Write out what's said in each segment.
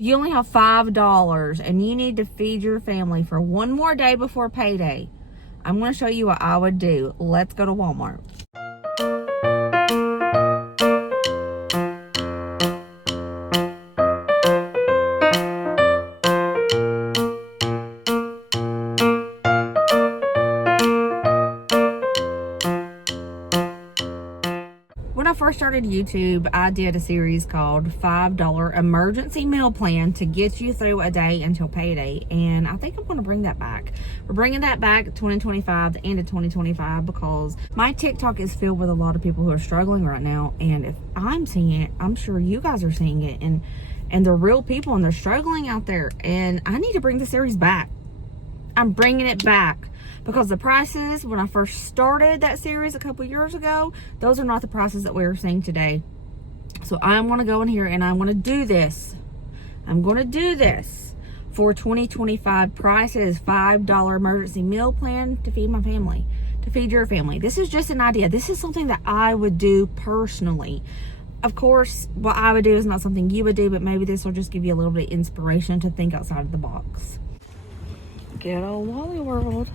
You only have $5 and you need to feed your family for one more day before payday. I'm going to show you what I would do. Let's go to Walmart. When I first started YouTube, I did a series called $5 Emergency Meal Plan to get you through a day until payday. And I think I'm going to bring that back. We're bringing that back 2025, the end of 2025, because my TikTok is filled with a lot of people who are struggling right now. And if I'm seeing it, I'm sure you guys are seeing it. And they're real people and they're struggling out there. And I need to bring the series back. I'm bringing it back. Because the prices, when I first started that series a couple years ago, those are not the prices that we're seeing today. So I'm going to go in here and I'm going to do this. I'm going to do this for 2025 prices. $5 emergency meal plan to feed my family, to feed your family. This is just an idea. This is something that I would do personally. Of course, what I would do is not something you would do, but maybe this will just give you a little bit of inspiration to think outside of the box. Good old Wally World.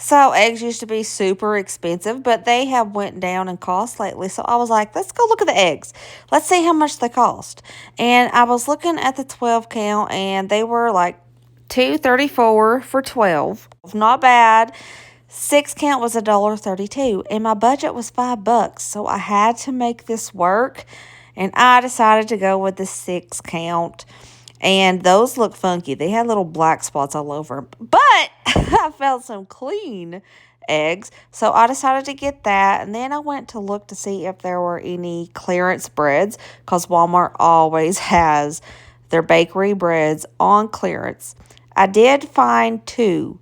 So eggs used to be super expensive, but they have went down in cost lately. So I was like, let's go look at the eggs. Let's see how much they cost. And I was looking at the 12 count and they were like $2.34 for 12. Not bad. 6 count was $1.32 and my budget was $5. So I had to make this work and I decided to go with the 6 count. And those look funky. They had little black spots all over them. But I found some clean eggs. So I decided to get that. And then I went to look to see if there were any clearance breads. Because Walmart always has their bakery breads on clearance. I did find two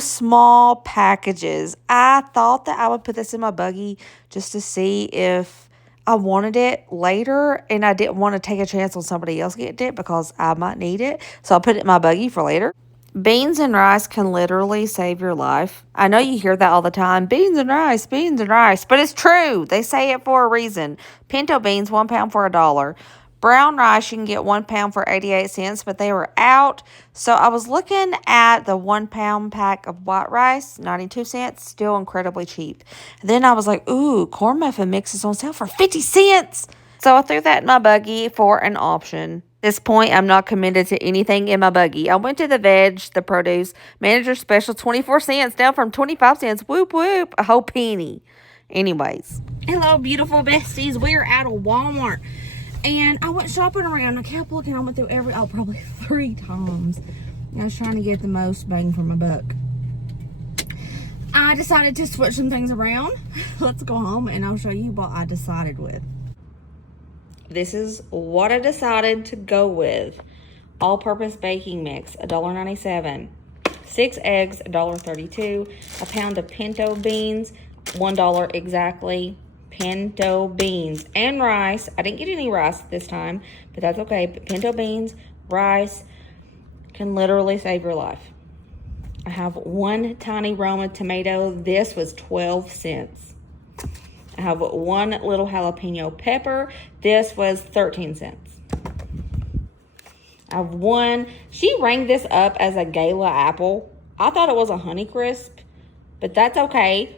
small packages. I thought that I would put this in my buggy just to see if I wanted it later, and I didn't want to take a chance on somebody else getting it because I might need it. So I'll put it in my buggy for later. Beans and rice can literally save your life. I know you hear that all the time. Beans and rice, but it's true. They say it for a reason. Pinto beans, 1 pound for $1. Brown rice, you can get 1 pound for 88 cents, but they were out. So I was looking at the 1 pound pack of white rice, 92 cents, still incredibly cheap. Then I was like, ooh, corn muffin mix is on sale for 50 cents. So I threw that in my buggy for an option. At this point, I'm not committed to anything in my buggy. I went to the produce manager special, 24 cents, down from 25 cents. Whoop, whoop, a whole penny. Anyways. Hello, beautiful besties. We're out of Walmart. And I went shopping around. I kept looking. I went through probably 3 times. I was trying to get the most bang for my buck. I decided to switch some things around. Let's go home and I'll show you what I decided with. This is what I decided to go with. All-purpose baking mix, $1.97. 6 eggs, $1.32. A pound of pinto beans, $1 exactly. Pinto beans and rice. I didn't get any rice this time, but that's okay. But pinto beans, rice can literally save your life. I have 1 tiny Roma tomato. This was 12 cents. I have 1 little jalapeno pepper. This was 13 cents. I have 1. She rang this up as a Gala apple. I thought it was a Honeycrisp, but that's okay.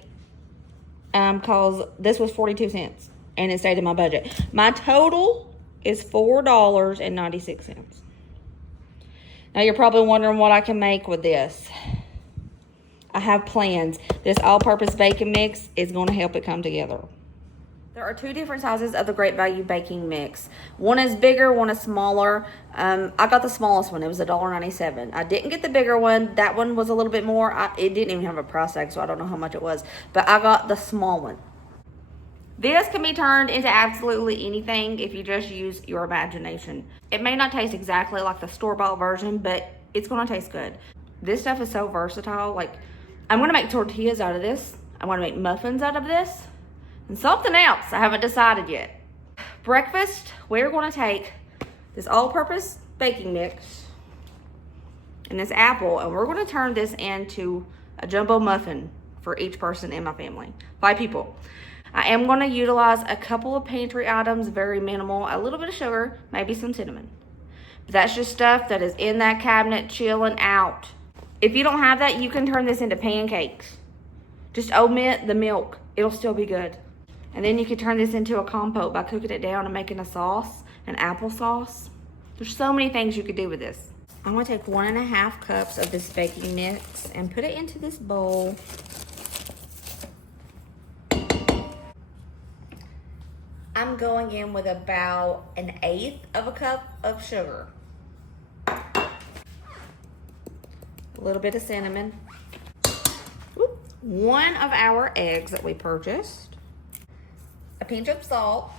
Cause this was 42 cents and it stayed in my budget. My total is $4.96. Now you're probably wondering what I can make with this. I have plans. This all-purpose bacon mix is going to help it come together. There are 2 different sizes of the Great Value baking mix. One is bigger, one is smaller. I got the smallest one. It was $1.97. I didn't get the bigger one. That one was a little bit more. It didn't even have a price tag, so I don't know how much it was. But I got the small one. This can be turned into absolutely anything if you just use your imagination. It may not taste exactly like the store-bought version, but it's going to taste good. This stuff is so versatile. Like, I'm going to make tortillas out of this. I'm going to make muffins out of this. And something else I haven't decided yet. Breakfast, we're going to take this all-purpose baking mix and this apple, and we're going to turn this into a jumbo muffin for each person in my family. 5 people. I am going to utilize a couple of pantry items, very minimal, a little bit of sugar, maybe some cinnamon. But that's just stuff that is in that cabinet chilling out. If you don't have that, you can turn this into pancakes. Just omit the milk. It'll still be good. And then you can turn this into a compote by cooking it down and making a sauce, an applesauce. There's so many things you could do with this. I'm gonna take 1.5 cups of this baking mix and put it into this bowl. I'm going in with about 1/8 of a cup of sugar. A little bit of cinnamon. 1 of our eggs that we purchased. A pinch of salt.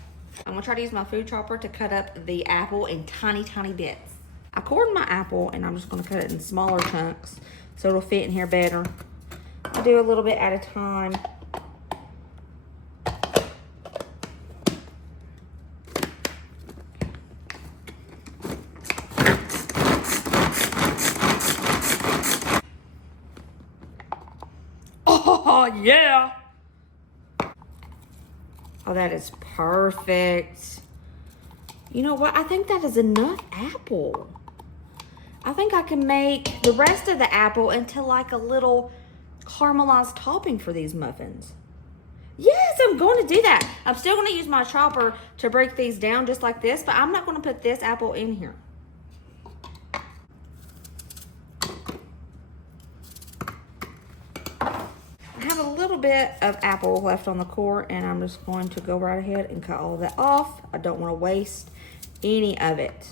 I'm gonna try to use my food chopper to cut up the apple in tiny, tiny bits. I cored my apple and I'm just gonna cut it in smaller chunks so it'll fit in here better. I do a little bit at a time. Oh, yeah. Oh, that is perfect. You know what? I think that is enough apple. I think I can make the rest of the apple into like a little caramelized topping for these muffins. Yes, I'm going to do that. I'm still going to use my chopper to break these down just like this, but I'm not going to put this apple in here. I have a little bit of apple left on the core, and I'm just going to go right ahead and cut all of that off. I don't want to waste any of it.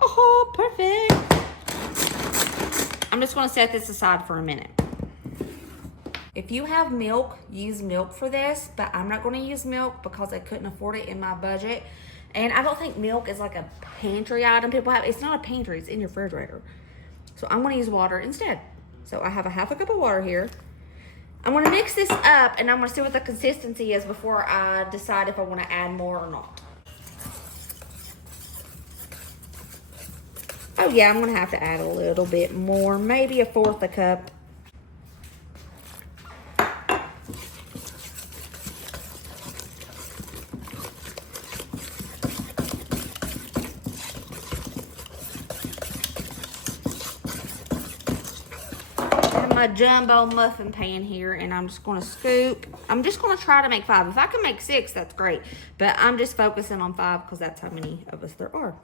Oh, perfect. I'm just going to set this aside for a minute. If you have milk, use milk for this, but I'm not going to use milk because I couldn't afford it in my budget. And I don't think milk is like a pantry item people have. It's not a pantry, it's in your refrigerator. So I'm going to use water instead. So I have 1/2 cup of water here. I'm going to mix this up and I'm going to see what the consistency is before I decide if I want to add more or not. Oh yeah, I'm going to have to add a little bit more, maybe 1/4 a cup. My jumbo muffin pan here, and I'm just going to scoop. I'm just going to try to make 5. If I can make 6, that's great, but I'm just focusing on 5 because that's how many of us there are.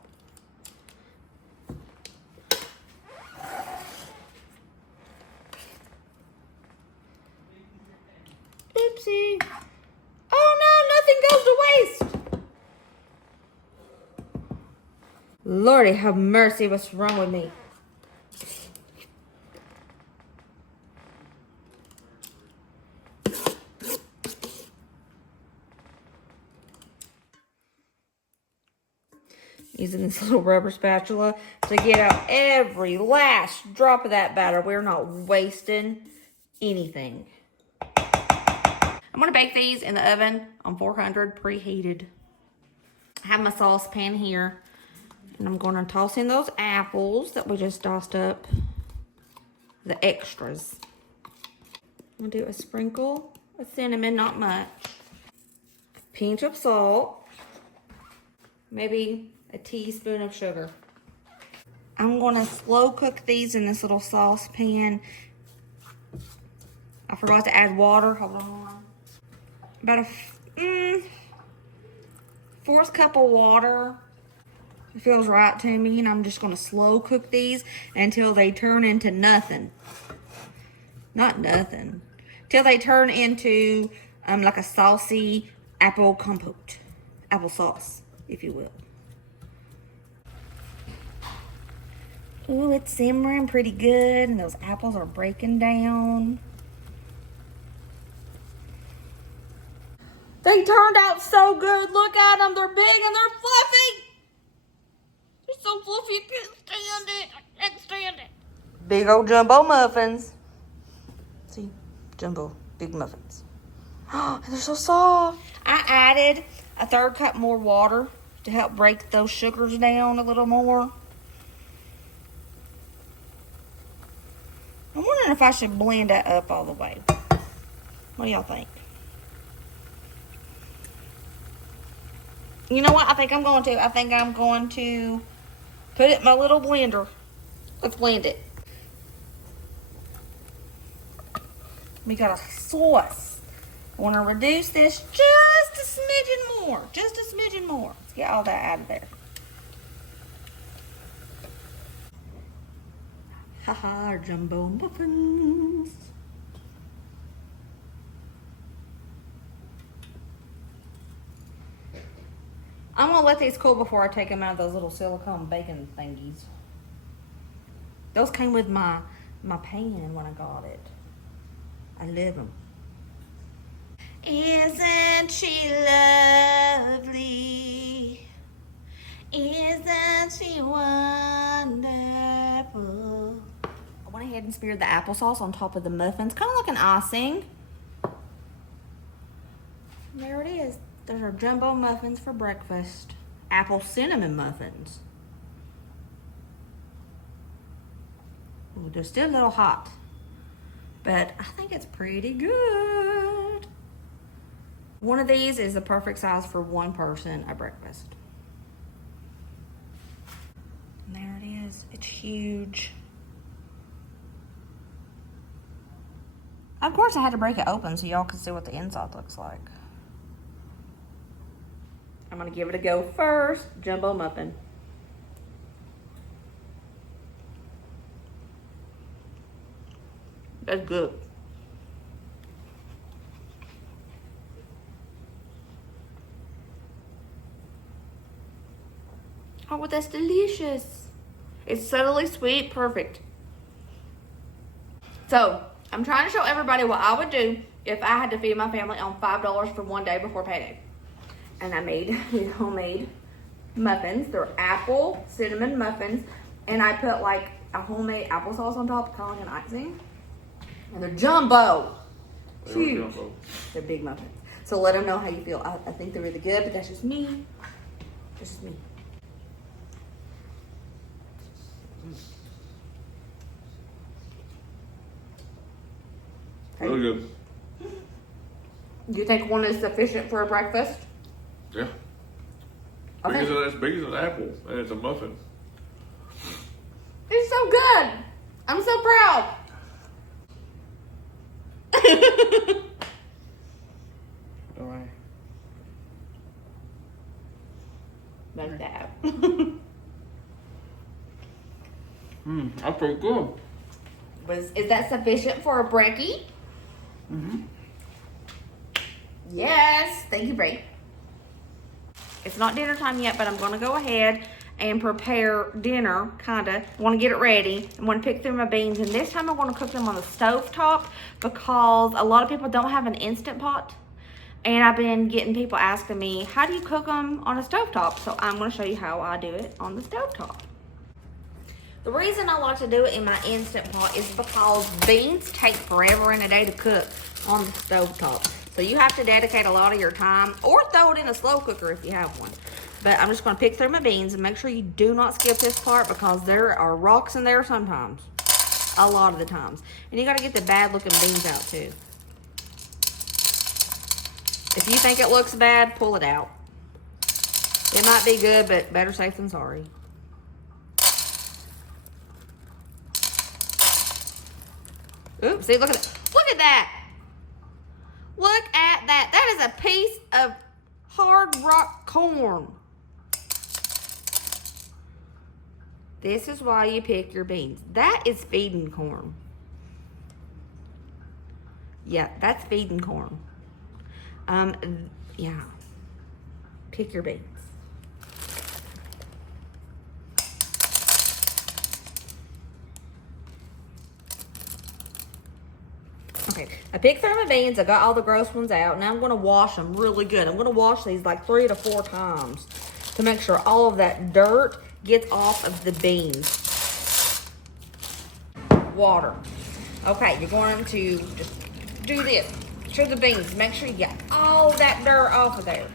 Oopsie. Oh no, nothing goes to waste. Lordy have mercy, what's wrong with me? Using this little rubber spatula to get out every last drop of that batter. We're not wasting anything. I'm going to bake these in the oven on 400 preheated. I have my saucepan here, and I'm going to toss in those apples that we just diced up, the extras. I'm going to do a sprinkle of cinnamon, not much. A pinch of salt, maybe a teaspoon of sugar. I'm going to slow cook these in this little saucepan. I forgot to add water. Hold on. About a 1/4 cup of water. It feels right to me, and I'm just going to slow cook these until they turn into nothing. Not nothing. Till they turn into like a saucy apple compote. Applesauce, if you will. Ooh, it's simmering pretty good, and those apples are breaking down. They turned out so good. Look at them. They're big and they're fluffy. They're so fluffy, I can't stand it. I can't stand it. Big old jumbo muffins. See? Jumbo, big muffins. Oh, they're so soft. I added a 1/3 cup more water to help break those sugars down a little more. I'm wondering if I should blend that up all the way. What do y'all think? You know what? I think I'm going to. I think I'm going to put it in my little blender. Let's blend it. We got a sauce. I want to reduce this just a smidgen more. Just a smidgen more. Let's get all that out of there. Haha, jumbo muffins. I'm gonna let these cool before I take them out of those little silicone bacon thingies. Those came with my pan when I got it. I love them. Isn't she lovely? Isn't she wonderful? I went ahead and smeared the applesauce on top of the muffins, kind of like an icing. And there it is. There's our jumbo muffins for breakfast. Apple cinnamon muffins. Ooh, they're still a little hot, but I think it's pretty good. One of these is the perfect size for one person at breakfast. And there it is. It's huge. Of course, I had to break it open so y'all can see what the inside looks like. I'm gonna give it a go first. Jumbo muffin. That's good. Oh, that's delicious. It's subtly sweet, perfect. So, I'm trying to show everybody what I would do if I had to feed my family on $5 for one day before payday. And I made these homemade muffins. They're apple cinnamon muffins. And I put like a homemade applesauce on top, kind of like an icing. And they're jumbo. Huge. Jumbo. They're big muffins. So let them know how you feel. I think they're really good, but that's just me. That's just me. Really good. Do you think one is sufficient for a breakfast? Yeah. Okay. As big as an apple, and it's a muffin. It's so good. I'm so proud. All right. Like that. That's pretty good. Is that sufficient for a brekkie? Mm-hmm. Yes. Thank you, Bray. It's not dinner time yet, but I'm going to go ahead and prepare dinner, kind of. I want to get it ready. I'm going to pick through my beans, and this time I'm going to cook them on the stove top because a lot of people don't have an Instant Pot. And I've been getting people asking me, how do you cook them on a stovetop? So I'm going to show you how I do it on the stovetop. The reason I like to do it in my Instant Pot is because beans take forever in a day to cook on the stovetop. So you have to dedicate a lot of your time, or throw it in a slow cooker if you have one. But I'm just going to pick through my beans and make sure you do not skip this part because there are rocks in there sometimes. A lot of the times. And you got to get the bad looking beans out too. If you think it looks bad, pull it out. It might be good, but better safe than sorry. Oops, see, look at that. Look at that. Look at that. That is a piece of hard rock corn. This is why you pick your beans. That is feeding corn. Yeah, that's feeding corn. Yeah. Pick your beans. Okay, I picked through my beans. I got all the gross ones out. Now I'm going to wash them really good. I'm going to wash these like 3 to 4 times to make sure all of that dirt gets off of the beans. Water. Okay, you're going to just do this. to the beans. Make sure you get all that dirt off of there.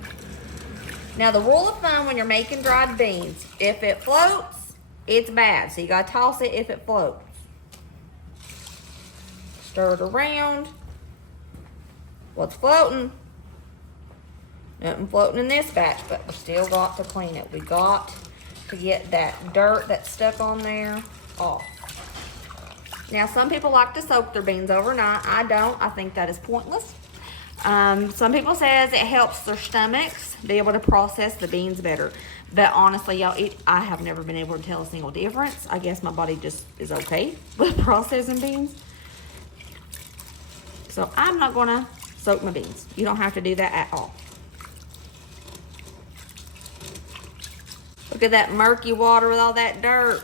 Now, the rule of thumb when you're making dried beans, if it floats, it's bad. So you gotta toss it if it floats. Stir it around. What's floating? Nothing floating in this batch, but we still got to clean it. We got to get that dirt that's stuck on there off. Now, some people like to soak their beans overnight. I don't. I think that is pointless. Some people says it helps their stomachs be able to process the beans better. But honestly, y'all, I have never been able to tell a single difference. I guess my body just is okay with processing beans. So I'm not gonna soak my beans. You don't have to do that at all. Look at that murky water with all that dirt.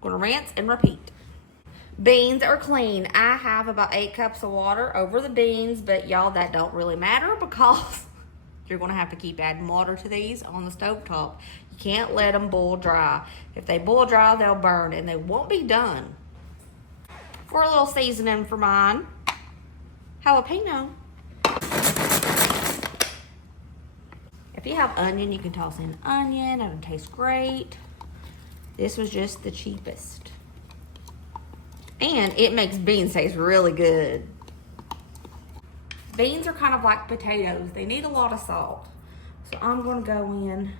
Gonna rinse and repeat. Beans are clean. I have about 8 cups of water over the beans, but y'all, that don't really matter because you're gonna have to keep adding water to these on the stovetop. You can't let them boil dry. If they boil dry, they'll burn and they won't be done. For a little seasoning for mine, jalapeno. If you have onion, you can toss in onion. It'll taste great. This was just the cheapest. And it makes beans taste really good. Beans are kind of like potatoes. They need a lot of salt. So I'm going to go in,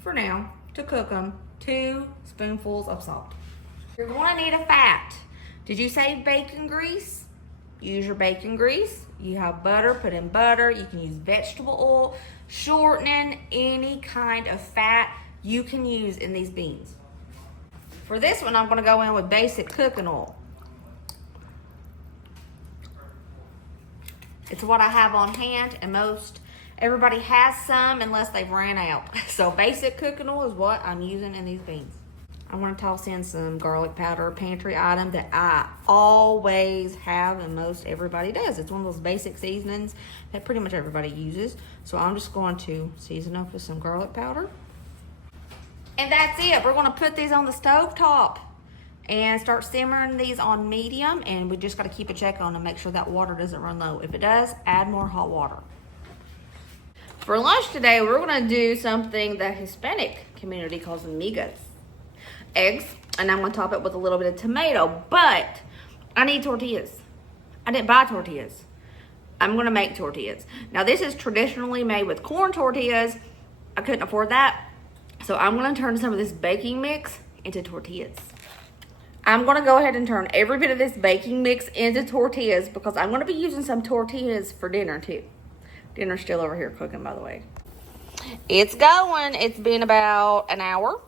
for now, to cook them, 2 spoonfuls of salt. You're going to need a fat. Did you say bacon grease? Use your bacon grease. You have butter, put in butter. You can use vegetable oil, shortening, any kind of fat you can use in these beans. For this one, I'm going to go in with basic cooking oil. It's what I have on hand, and everybody has some unless they've ran out. So basic cooking oil is what I'm using in these beans. I'm going to toss in some garlic powder, pantry item that I always have, and most everybody does. It's one of those basic seasonings that pretty much everybody uses. So I'm just going to season up with some garlic powder. And that's it. We're going to put these on the stove top and start simmering these on medium, and we just got to keep a check on them, make sure that water doesn't run low. If it does, add more hot water. For lunch today, we're going to do something the Hispanic community calls amigas. Eggs, and I'm going to top it with a little bit of tomato, but I need tortillas. I didn't buy tortillas. I'm going to make tortillas. Now, this is traditionally made with corn tortillas. I couldn't afford that. So I'm going to turn some of this baking mix into tortillas. I'm going to go ahead and turn every bit of this baking mix into tortillas because I'm going to be using some tortillas for dinner too. Dinner's still over here cooking, by the way. It's going. It's been about an hour.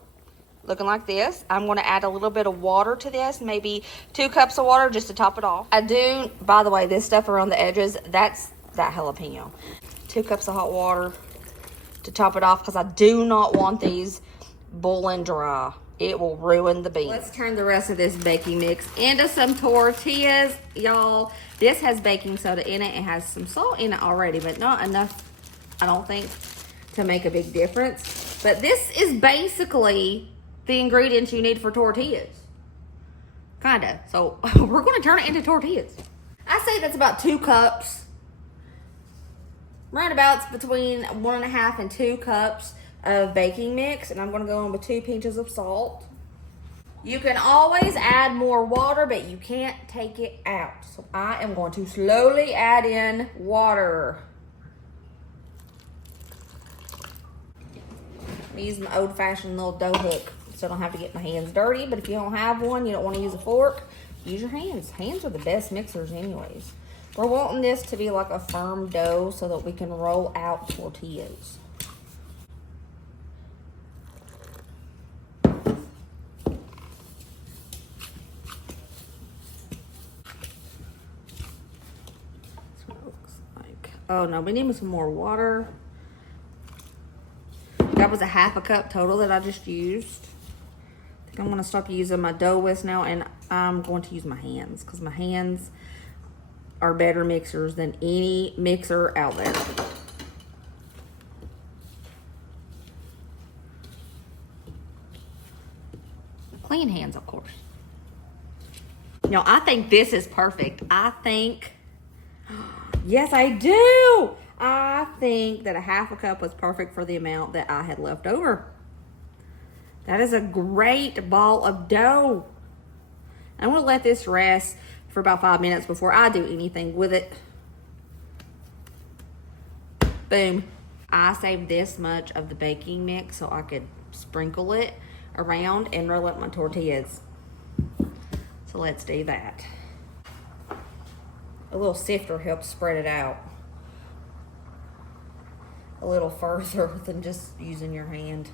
Looking like this. I'm going to add a little bit of water to this, maybe 2 cups of water just to top it off. I do, by the way, this stuff around the edges, that's that jalapeno. 2 cups of hot water to top it off because I do not want these boiling dry. It will ruin the beans. Let's turn the rest of this baking mix into some tortillas, y'all. This has baking soda in it. It has some salt in it already, but not enough, I don't think, to make a big difference. But this is basically the ingredients you need for tortillas. Kinda. So we're going to turn it into tortillas. I say that's about 2 cups. Roundabouts between 1.5 and 2 cups of baking mix, and I'm going to go in with 2 pinches of salt. You can always add more water, but you can't take it out. So I am going to slowly add in water. I'm using my old-fashioned little dough hook so I don't have to get my hands dirty, but if you don't have one, you don't want to use a fork, use your hands. Hands are the best mixers anyways. We're wanting this to be like a firm dough so that we can roll out tortillas. Oh no, we need some more water. That was a 1/2 cup total that I just used. I think I'm gonna stop using my dough whisk now, and I'm going to use my hands because my hands are better mixers than any mixer out there. Clean hands, of course. No, I think this is perfect. I think, yes, I do. I think that a half a cup was perfect for the amount that I had left over. That is a great ball of dough. I'm gonna let this rest for about 5 minutes before I do anything with it. Boom. I saved this much of the baking mix so I could sprinkle it around and roll up my tortillas. So let's do that. A little sifter helps spread it out a little further than just using your hand.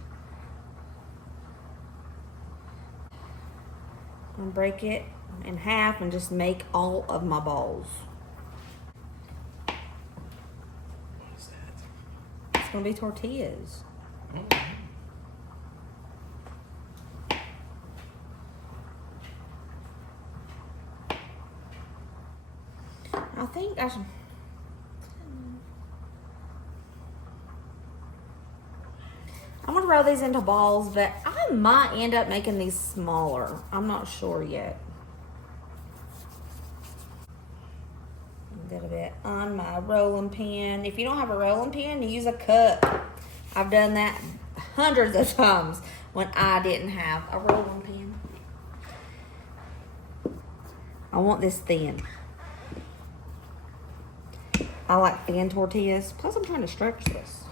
I'm gonna break it in half and just make all of my balls. What's that? It's gonna be tortillas. I think I should. I'm gonna roll these into balls, but I might end up making these smaller. I'm not sure yet. A little bit on my rolling pin. If you don't have a rolling pin, use a cup. I've done that hundreds of times when I didn't have a rolling pin. I want this thin. I like thin tortillas. Plus, I'm trying to stretch this.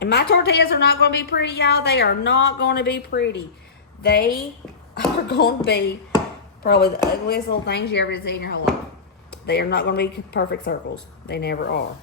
And my tortillas are not going to be pretty, y'all. They are not going to be pretty. They are going to be probably the ugliest little things you ever see in your whole life. They are not going to be perfect circles. They never are.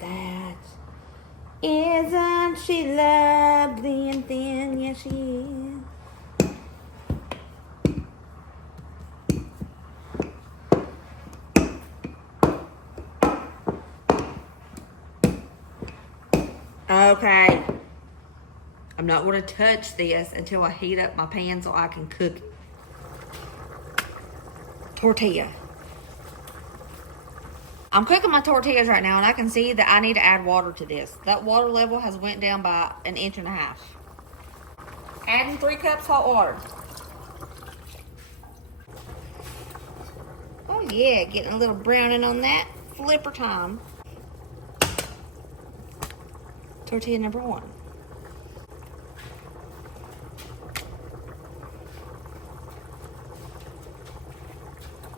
That isn't she lovely and thin? Yes, she is. Okay, I'm not going to touch this until I heat up my pan so I can cook it. Tortilla. I'm cooking my tortillas right now, and I can see that I need to add water to this. That water level has went down by 1.5 inches. Adding 3 cups hot water. Oh yeah, getting a little browning on that. Flipper time. Tortilla number 1.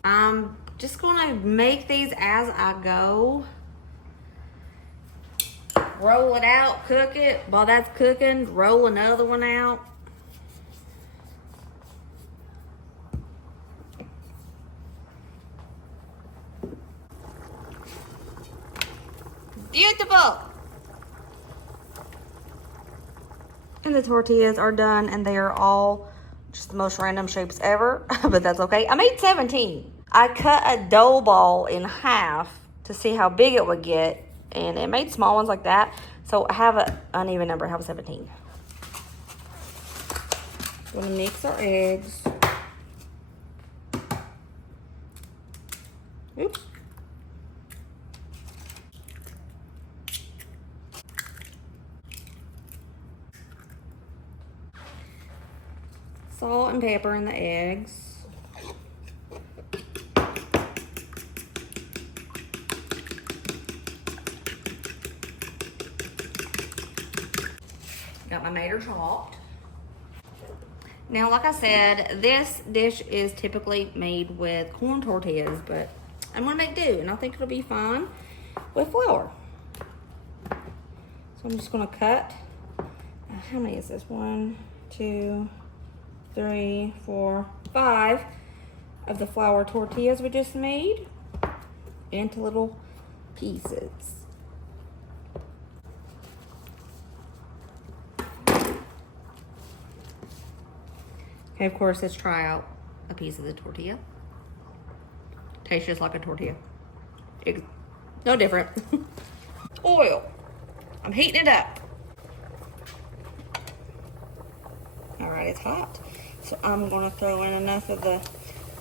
I'm just gonna make these as I go. Roll it out, cook it. While that's cooking, roll another one out. Beautiful. And the tortillas are done, and they are all just the most random shapes ever, but that's okay. I made 17. I cut a dough ball in half to see how big it would get, and it made small ones like that. So I have an uneven number. I have a 17. We're gonna mix our eggs. Oops. Salt and pepper in the eggs. Got my mater chopped. Now, like I said, this dish is typically made with corn tortillas, but I'm gonna make do, and I think it'll be fine with flour. So I'm just gonna cut, how many is this? 1, 2, 3, 4, 5 of the flour tortillas we just made into little pieces. Okay, of course, let's try out a piece of the tortilla. Tastes just like a tortilla. No different. Oil. I'm heating it up. All right, it's hot. So I'm gonna throw in enough of the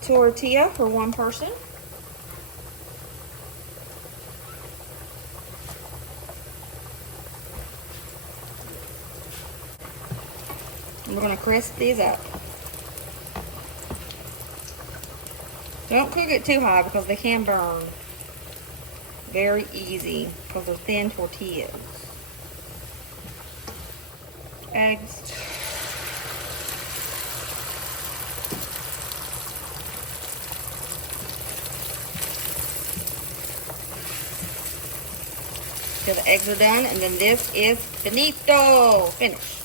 tortilla for one person. And we're gonna crisp these up. Don't cook it too high because they can burn very easy because they're thin tortillas. Eggs. So the eggs are done, and then this is finito. Finished.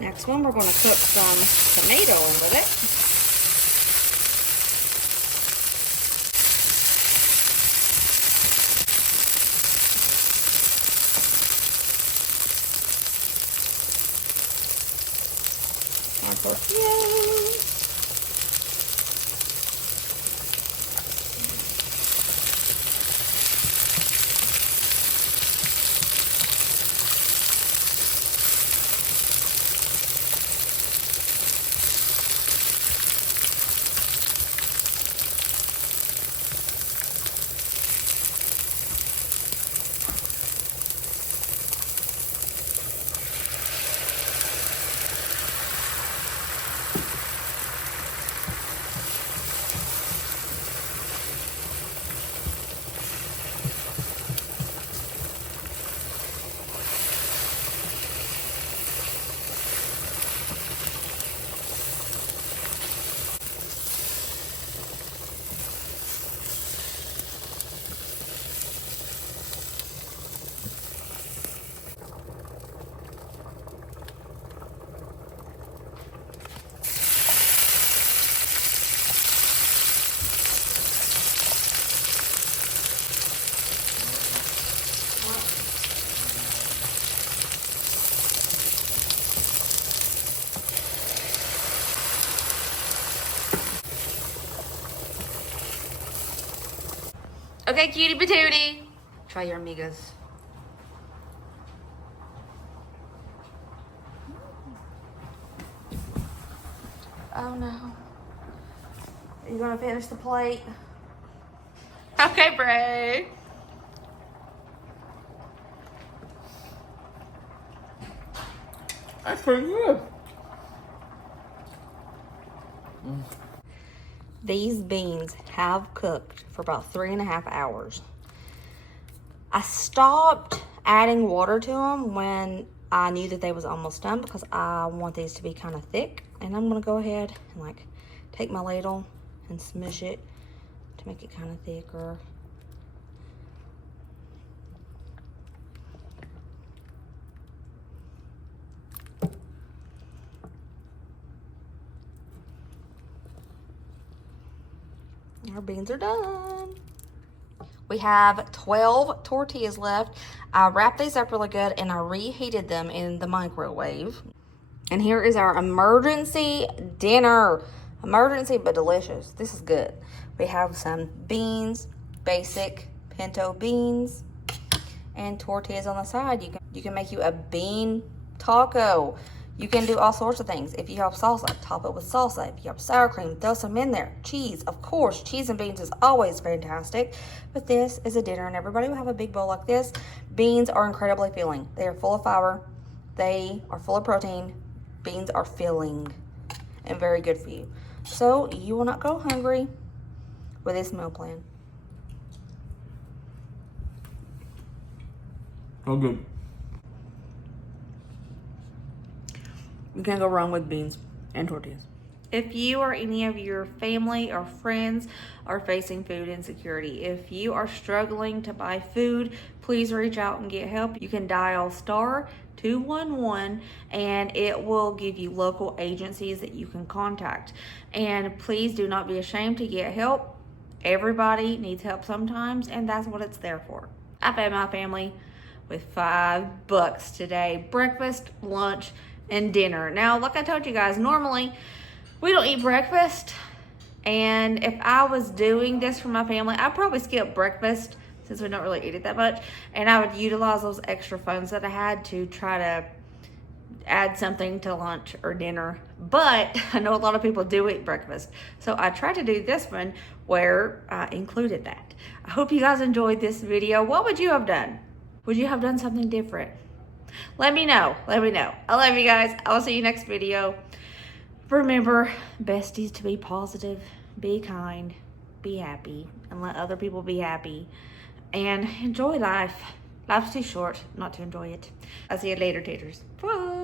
Next one, we're going to cook some tomato in with it. And tortillas. Okay, cutie patootie. Try your amigas. Oh no. Are you gonna finish the plate? Okay, Bray. That's pretty good. These beans have cooked for about 3.5 hours. I stopped adding water to them when I knew that they was almost done because I want these to be kind of thick. And I'm gonna go ahead and like take my ladle and smush it to make it kind of thicker. Our beans are done. We have 12 tortillas left. I wrapped these up really good and I reheated them in the microwave. And here is our emergency dinner. Emergency but delicious. This is good. We have some beans, basic pinto beans, and tortillas on the side. You can make you a bean taco. You can do all sorts of things. If you have salsa, top it with salsa. If you have sour cream, throw some in there. Cheese, of course. Cheese and beans is always fantastic. But this is a dinner, and everybody will have a big bowl like this. Beans are incredibly filling. They are full of fiber. They are full of protein. Beans are filling and very good for you. So you will not go hungry with this meal plan. Oh, good. You can't go wrong with beans and tortillas. If you or any of your family or friends are facing food insecurity, if you are struggling to buy food, please reach out and get help. You can dial *211 and it will give you local agencies that you can contact. And please do not be ashamed to get help. Everybody needs help sometimes, and that's what it's there for. I fed my family with $5 today. Breakfast, lunch, and dinner. Now, like I told you guys, normally we don't eat breakfast. And if I was doing this for my family, I'd probably skip breakfast since we don't really eat it that much. And I would utilize those extra funds that I had to try to add something to lunch or dinner. But I know a lot of people do eat breakfast. So I tried to do this one where I included that. I hope you guys enjoyed this video. What would you have done? Would you have done something different? Let me know. Let me know. I love you guys. I'll see you next video. Remember, besties, to be positive, be kind, be happy, and let other people be happy. And enjoy life. Life's too short not to enjoy it. I'll see you later, taters. Bye.